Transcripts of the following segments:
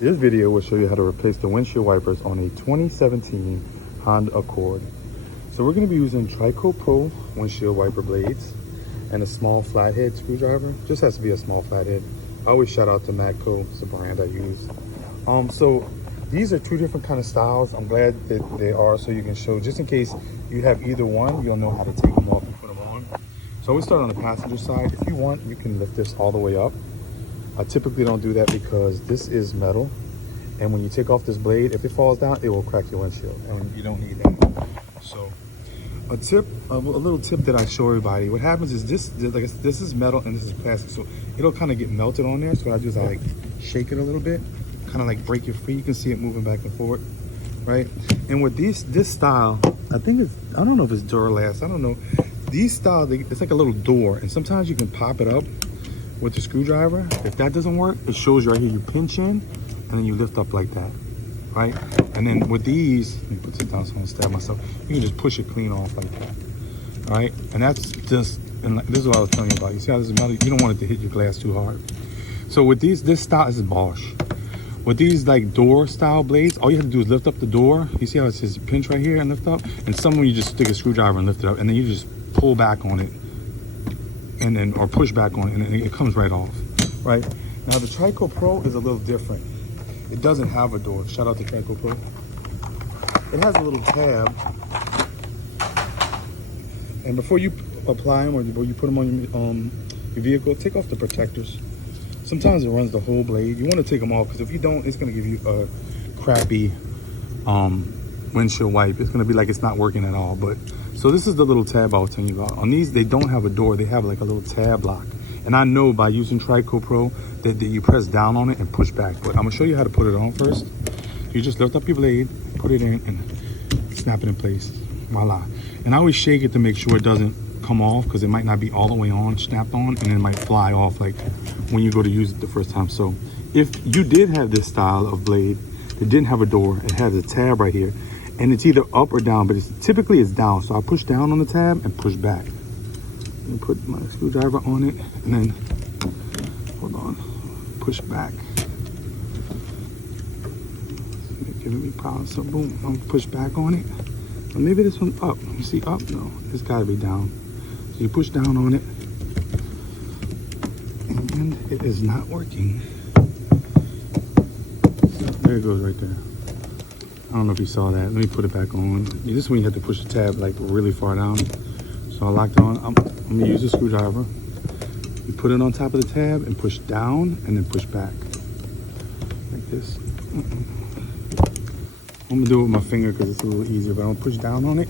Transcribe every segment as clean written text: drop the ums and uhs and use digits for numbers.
This video will show you how to replace the windshield wipers on a 2017 Honda Accord. So we're going to be using Trico Pro windshield wiper blades and a small flathead screwdriver. Just has to be a small flathead. I always shout out to Matco, it's the brand I use. So these are two different kind of styles. I'm glad that they are, so you can show, just in case you have either one, you'll know how to take them off and put them on. So we start on the passenger side. If you want, you can lift this all the way up. I typically don't do that because this is metal, and when you take off this blade, if it falls down, it will crack your windshield, and you don't need that. So a little tip that I show everybody, what happens is this is metal and this is plastic, so it'll kind of get melted on there. So what I do is I like shake it a little bit, kind of like break it free. You can see it moving back and forth, right? And with this style, I don't know if it's Duralast, I don't know. These style, it's like a little door, and sometimes you can pop it up with the screwdriver. If that doesn't work, it shows you right here. You pinch in and then you lift up like that, right? And then with these, let me put this down so I don't stab myself. You can just push it clean off like that, all right? And that's just, and this is what I was telling you about. You see how this is metal? You don't want it to hit your glass too hard. So with these, this style is Bosch. With these like door style blades, all you have to do is lift up the door. You see how it says pinch right here and lift up? And some of them you just stick a screwdriver and lift it up, and then you just pull back on it, and then, or push back on it, and it comes right off, right? Now the Trico Pro is a little different. It doesn't have a door. Shout out to Trico Pro. It has a little tab, and before you apply them or before you put them on your vehicle, take off the protectors. Sometimes it runs the whole blade. You want to take them off, because if you don't, it's going to give you a crappy windshield wipe. It's going to be like it's not working at all. But so this is the little tab I was telling you about. On these, they don't have a door. They have like a little tab lock. And I know by using Trico Pro that you press down on it and push back. But I'm going to show you how to put it on first. You just lift up your blade, put it in, and snap it in place. Voila. And I always shake it to make sure it doesn't come off, because it might not be all the way on, snapped on, and then it might fly off like when you go to use it the first time. So if you did have this style of blade that didn't have a door, it has a tab right here, and it's either up or down, but typically it's down. So I push down on the tab and push back. And put my screwdriver on it, and then, hold on, push back. It's giving me problems, so boom, I'm gonna push back on it. Or maybe this one up, you see up? No, it's gotta be down. So you push down on it, and it is not working. So there it goes right there. I don't know if you saw that. Let me put it back on. This is when you have to push the tab like really far down. So I locked it on. I'm gonna use a screwdriver. You put it on top of the tab and push down, and then push back like this. I'm gonna do it with my finger because it's a little easier, but I'm gonna push down on it.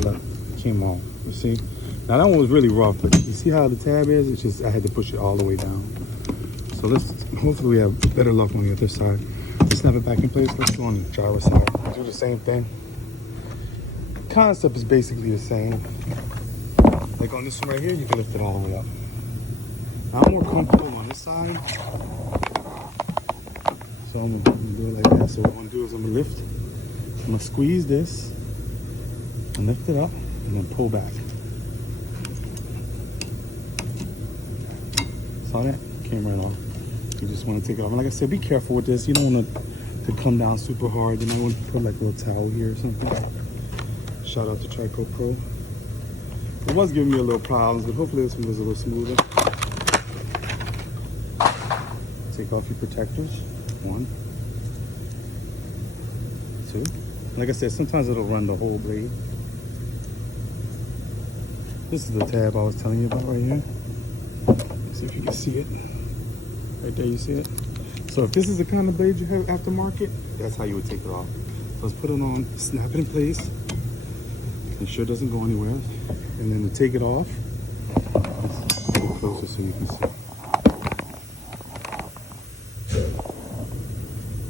Look, it came off. You see? Now that one was really rough, but you see how the tab is? It's just, I had to push it all the way down. So hopefully we have better luck on the other side. Let's snap it back in place. Let's go on the driver's side. Do the same thing. Concept is basically the same. Like on this one right here, you can lift it all the way up. Now I'm more comfortable on this side, so I'm gonna do it like that. So what I'm gonna do is I'm gonna lift, I'm gonna squeeze this and lift it up, and then pull back. Saw that? Came right off. You just want to take it off. And like I said, be careful with this. You don't want it to come down super hard. You might want to put like a little towel here or something. Shout out to Trico Pro. It was giving me a little problems, but hopefully this one was a little smoother. Take off your protectors. 1, 2. Like I said, sometimes it'll run the whole blade. This is the tab I was telling you about right here. Let's see if you can see it. Right there, you see it? So if this is the kind of blade you have aftermarket, that's how you would take it off. So let's put it on, snap it in place. Make sure it doesn't go anywhere. And then to take it off, let's get closer so you can see.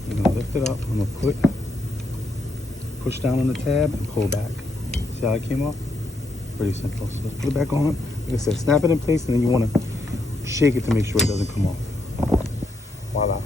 I'm gonna lift it up. I'm gonna push down on the tab and pull back. See how it came off? Pretty simple. So let's put it back on. Like I said, snap it in place, and then you want to shake it to make sure it doesn't come off. Voila.